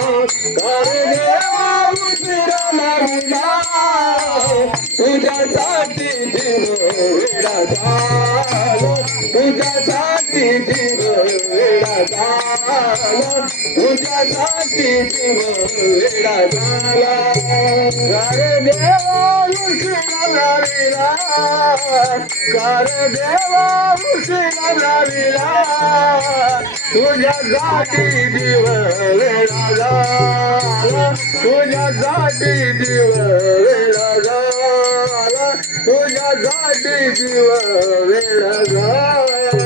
car દેવા મુશી રા રુલા તુજા સાથી જી હો રાજા તુજા સાથી જી હો રાજા તુજા સાથી જી હો રાજા કાર દેવા મુશી રા રુલા કાર દેવા મુશી રા રુલા તુજા સાથી જી तुंहिंज सादी जव वेर तुंहिंज सादी जव वेर